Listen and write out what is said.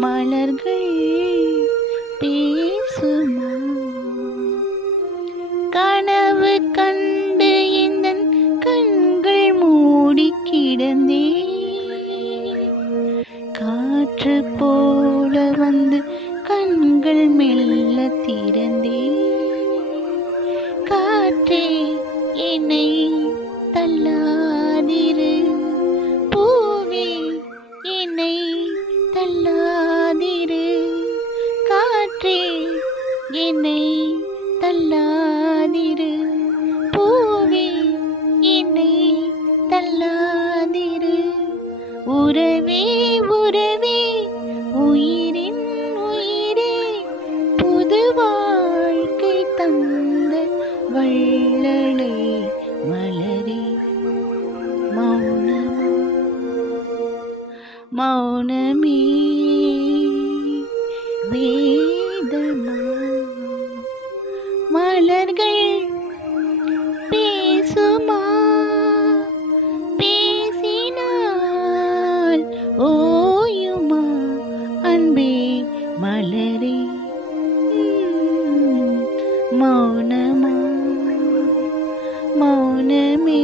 மலர்கள் பேசுமா? கனவு கண்டு இந்த கண்கள் மூடி கிடந்தே காற்று போல வந்து கண்கள் மெல்ல திறந்தே காற்றே என்னை தள்ளாதிரு. என்னை தள்ளாதிரு. பூவே என்னை தள்ளாதிரு. உறவே உறவே உயிரின் உயிரே. புது வாழ்க்கை தந்த வள்ளலை மலரே. மௌனமா மௌனமே. ம், மௌனமா மௌனமே